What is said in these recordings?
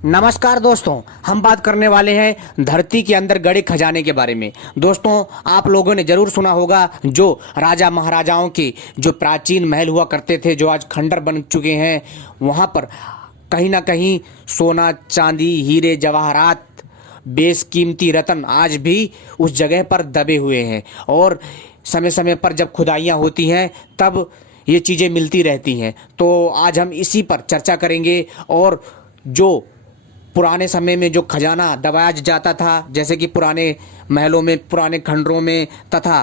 नमस्कार दोस्तों, हम बात करने वाले हैं धरती के अंदर गड़े खजाने के बारे में। दोस्तों, आप लोगों ने जरूर सुना होगा जो राजा महाराजाओं के जो प्राचीन महल हुआ करते थे, जो आज खंडर बन चुके हैं, वहाँ पर कहीं ना कहीं सोना, चांदी, हीरे, जवाहरात, बेशकीमती रत्न आज भी उस जगह पर दबे हुए हैं। और समय समय पर जब खुदाइयाँ होती हैं तब ये चीज़ें मिलती रहती हैं। तो आज हम इसी पर चर्चा करेंगे। और जो पुराने समय में जो खजाना दबाया जाता था, जैसे कि पुराने महलों में, पुराने खंडरों में तथा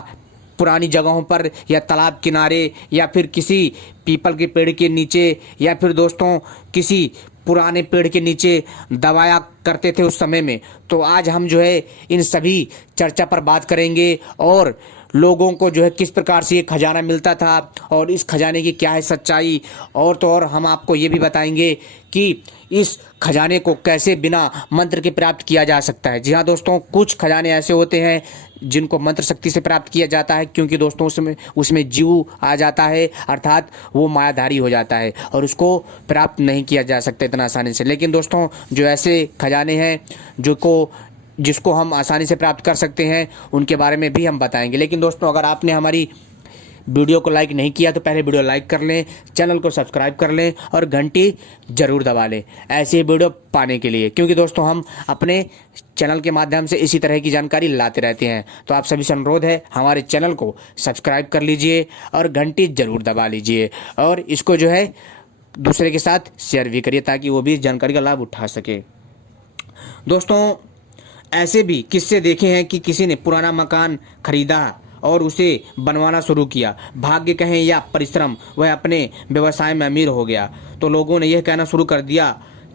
पुरानी जगहों पर या तालाब किनारे या फिर किसी पीपल के पेड़ के नीचे या फिर दोस्तों किसी पुराने पेड़ के नीचे दबाया करते थे उस समय में। तो आज हम जो है इन सभी चर्चा पर बात करेंगे और लोगों को जो है किस प्रकार से ये खजाना मिलता था और इस खजाने की क्या है सच्चाई। और तो और हम आपको ये भी बताएंगे कि इस खजाने को कैसे बिना मंत्र के प्राप्त किया जा सकता है। जी हाँ दोस्तों, कुछ खजाने ऐसे होते हैं जिनको मंत्र शक्ति से प्राप्त किया जाता है, क्योंकि दोस्तों उसमें जीव आ जाता है, अर्थात वो मायाधारी हो जाता है और उसको प्राप्त नहीं किया जा सकता इतना आसानी से। लेकिन दोस्तों, जो ऐसे खजाने हैं जिसको हम आसानी से प्राप्त कर सकते हैं, उनके बारे में भी हम बताएंगे। लेकिन दोस्तों, अगर आपने हमारी वीडियो को लाइक नहीं किया तो पहले वीडियो लाइक कर लें, चैनल को सब्सक्राइब कर लें और घंटी जरूर दबा लें ऐसे वीडियो पाने के लिए, क्योंकि दोस्तों हम अपने चैनल के माध्यम से इसी तरह की जानकारी लाते रहते हैं। तो आप सभी से अनुरोध है, हमारे चैनल को सब्सक्राइब कर लीजिए और घंटी जरूर दबा लीजिए और इसको जो है दूसरे के साथ शेयर भी करिए ताकि वो भी इस जानकारी का लाभ उठा सके। दोस्तों, ऐसे भी किस्से देखे हैं कि किसी ने पुराना मकान खरीदा और उसे बनवाना शुरू किया। भाग्य कहें या परिश्रम, वह अपने व्यवसाय में अमीर हो गया। तो लोगों ने यह कहना शुरू कर दिया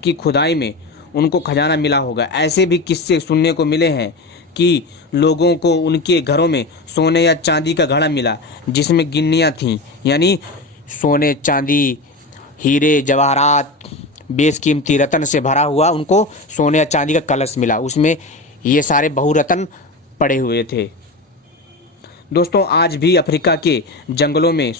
कि खुदाई में उनको खजाना मिला होगा। ऐसे भी किस्से सुनने को मिले हैं कि लोगों को उनके घरों में सोने या चांदी का घड़ा मिला जिसमें गिन्नियाँ थीं, यानी सोने, चांदी, हीरे, जवाहरात, बेशकीमती रत्न से भरा हुआ उनको सोने या चांदी का कलश मिला। उसमें ये सारे बहुरत्न पड़े हुए थे। दोस्तों, आज भी अफ्रीका के जंगलों में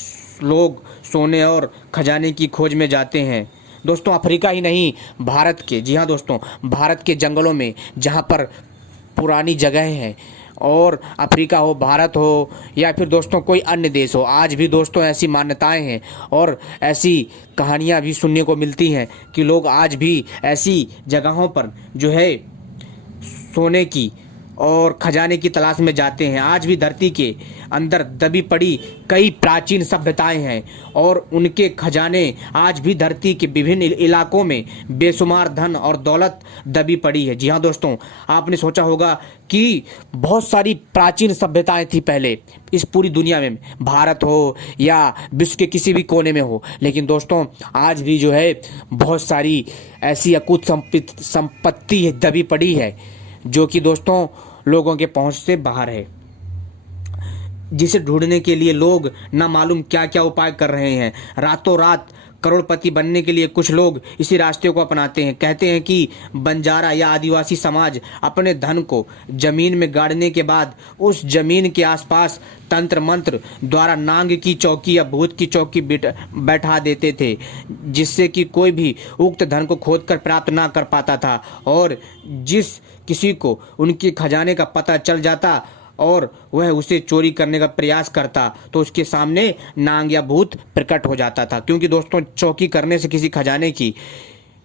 लोग सोने और खजाने की खोज में जाते हैं। दोस्तों, अफ्रीका ही नहीं, भारत के, जी हाँ दोस्तों, भारत के जंगलों में जहाँ पर पुरानी जगह हैं, और अफ्रीका हो, भारत हो या फिर दोस्तों कोई अन्य देश हो, आज भी दोस्तों ऐसी मान्यताएं हैं और ऐसी कहानियाँ भी सुनने को मिलती हैं कि लोग आज भी ऐसी जगहों पर जो है सोने की और खजाने की तलाश में जाते हैं। आज भी धरती के अंदर दबी पड़ी कई प्राचीन सभ्यताएं हैं और उनके खजाने आज भी धरती के विभिन्न इलाकों में बेशुमार धन और दौलत दबी पड़ी है। जी हाँ दोस्तों, आपने सोचा होगा कि बहुत सारी प्राचीन सभ्यताएं थी पहले इस पूरी दुनिया में, भारत हो या विश्व के किसी भी कोने में हो, लेकिन दोस्तों आज भी जो है बहुत सारी ऐसी अकूत संपत्ति दबी पड़ी है जो कि दोस्तों लोगों के पहुंच से बाहर है, जिसे ढूंढने के लिए लोग ना मालूम क्या क्या उपाय कर रहे हैं। रातों रात करोड़पति बनने के लिए कुछ लोग इसी रास्ते को अपनाते हैं। कहते हैं कि बंजारा या आदिवासी समाज अपने धन को जमीन में गाड़ने के बाद उस जमीन के आसपास तंत्र मंत्र द्वारा नांग की चौकी या भूत की चौकी बैठा देते थे, जिससे कि कोई भी उक्त धन को खोदकर प्राप्त ना कर पाता था। और जिस किसी को उनके खजाने का पता चल जाता और वह उसे चोरी करने का प्रयास करता तो उसके सामने नांग या भूत प्रकट हो जाता था। क्योंकि दोस्तों चौकी करने से किसी खजाने की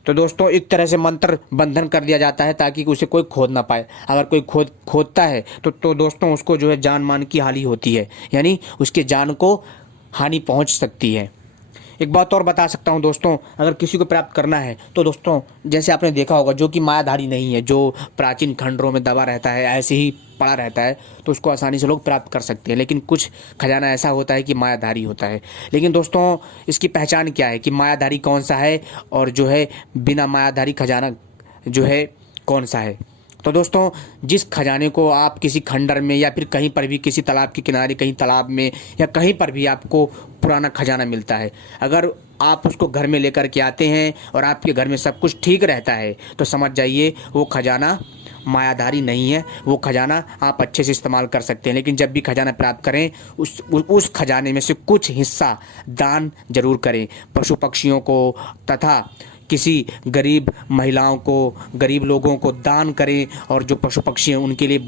तो दोस्तों एक तरह से मंत्र बंधन कर दिया जाता है ताकि उसे कोई खोद ना पाए। अगर कोई खोदता है तो दोस्तों उसको जो है जान मान की हानि होती है, यानी उसके जान को हानि पहुंच सकती है। एक बात और बता सकता हूं दोस्तों, अगर किसी को प्राप्त करना है तो दोस्तों जैसे आपने देखा होगा, जो कि मायाधारी नहीं है, जो प्राचीन खंडरों में दबा रहता है, ऐसे ही पड़ा रहता है, तो उसको आसानी से लोग प्राप्त कर सकते हैं। लेकिन कुछ खजाना ऐसा होता है कि मायाधारी होता है। लेकिन दोस्तों इसकी पहचान क्या है कि मायाधारी कौन सा है और जो है बिना मायाधारी खजाना जो है कौन सा है। तो दोस्तों जिस खजाने को आप किसी खंडर में या फिर कहीं पर भी किसी तालाब के किनारे, कहीं तालाब में या कहीं पर भी आपको पुराना खजाना मिलता है, अगर आप उसको घर में लेकर के आते हैं और आपके घर में सब कुछ ठीक रहता है तो समझ जाइए वो खजाना मायाधारी नहीं है, वो खजाना आप अच्छे से इस्तेमाल कर सकते हैं। लेकिन जब भी खजाना प्राप्त करें उस खजाने में से कुछ हिस्सा दान जरूर करें, पशु पक्षियों को तथा किसी गरीब महिलाओं को, गरीब लोगों को दान करें, और जो पशु पक्षी हैं उनके लिए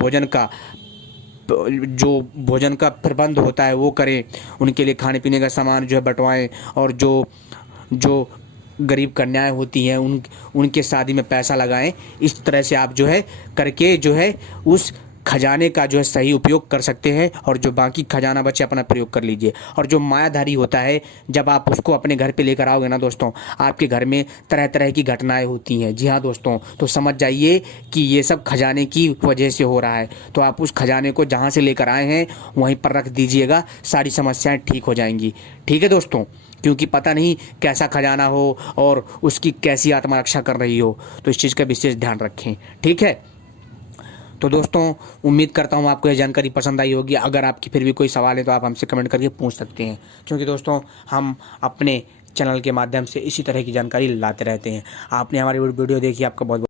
जो भोजन का प्रबंध होता है वो करें, उनके लिए खाने पीने का सामान जो है बंटवाएं, और जो जो गरीब कन्याएं होती हैं उनके शादी में पैसा लगाएं। इस तरह से आप जो है करके जो है उस खजाने का जो है सही उपयोग कर सकते हैं, और जो बाकी खजाना बचे अपना प्रयोग कर लीजिए। और जो मायाधारी होता है, जब आप उसको अपने घर पे लेकर आओगे ना दोस्तों, आपके घर में तरह तरह की घटनाएं होती हैं। जी हाँ दोस्तों, तो समझ जाइए कि ये सब खजाने की वजह से हो रहा है। तो आप उस खजाने को जहाँ से लेकर आए हैं वहीं पर रख दीजिएगा, सारी समस्याएं ठीक हो जाएंगी। ठीक है दोस्तों, क्योंकि पता नहीं कैसा खजाना हो और उसकी कैसी आत्मा रक्षा कर रही हो, तो इस चीज़ का विशेष ध्यान रखें। ठीक है, तो दोस्तों उम्मीद करता हूँ आपको यह जानकारी पसंद आई होगी। अगर आपकी फिर भी कोई सवाल है तो आप हमसे कमेंट करके पूछ सकते हैं, क्योंकि दोस्तों हम अपने चैनल के माध्यम से इसी तरह की जानकारी लाते रहते हैं। आपने हमारी वीडियो देखी, आपका बहुत